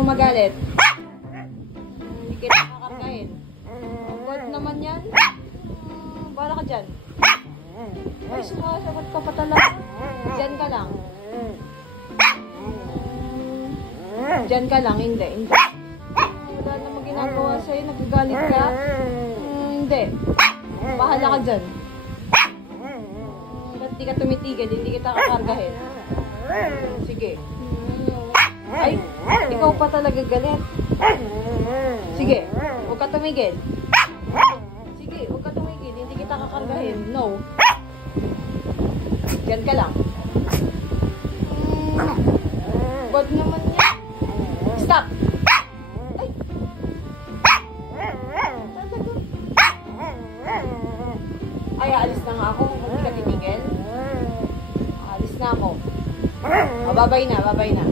akong magalit. Hindi kita kakargahin. God naman yan. Bala ka dyan. Ay, sumasagot ka pa talaga. Dyan ka lang. Dyan ka lang, hindi. Wala namang ginagawa sa'yo, nagagalit ka. Hindi. Bahala ka dyan. Ba't di ka tumitigil, hindi kita kakargahin. Sige. Ay, ikaw pa talaga galit. Sige, huwag ka tumigil. Sige, huwag ka tumigil, hindi kita kakargahin. No. Dyan ka lang. God naman yan. Stop! Ay! Talaga. Ay, aalis na nga ako. Hindi ka titigil. Aalis na ako. O, babay na, babay na.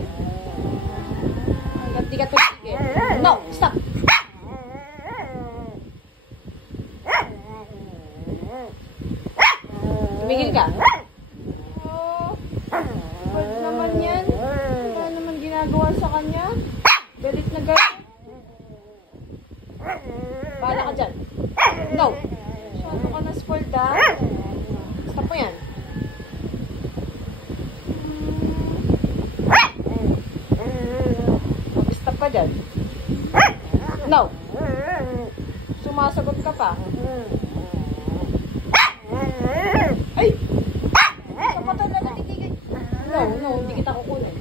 Hanggang di ka titigil. No! Stop! Tumigil ka. Oh, God naman yan. Wala naman ginagawa sa kanya. Galit na galit. Bahala ka dyan. No! Masyado ka na spoiled, ha? Stop mo yan. Stop ka dyan. No! Sumasagot ka pa. Ay! Ikaw pa talaga titigil. No, hindi kita kukunin.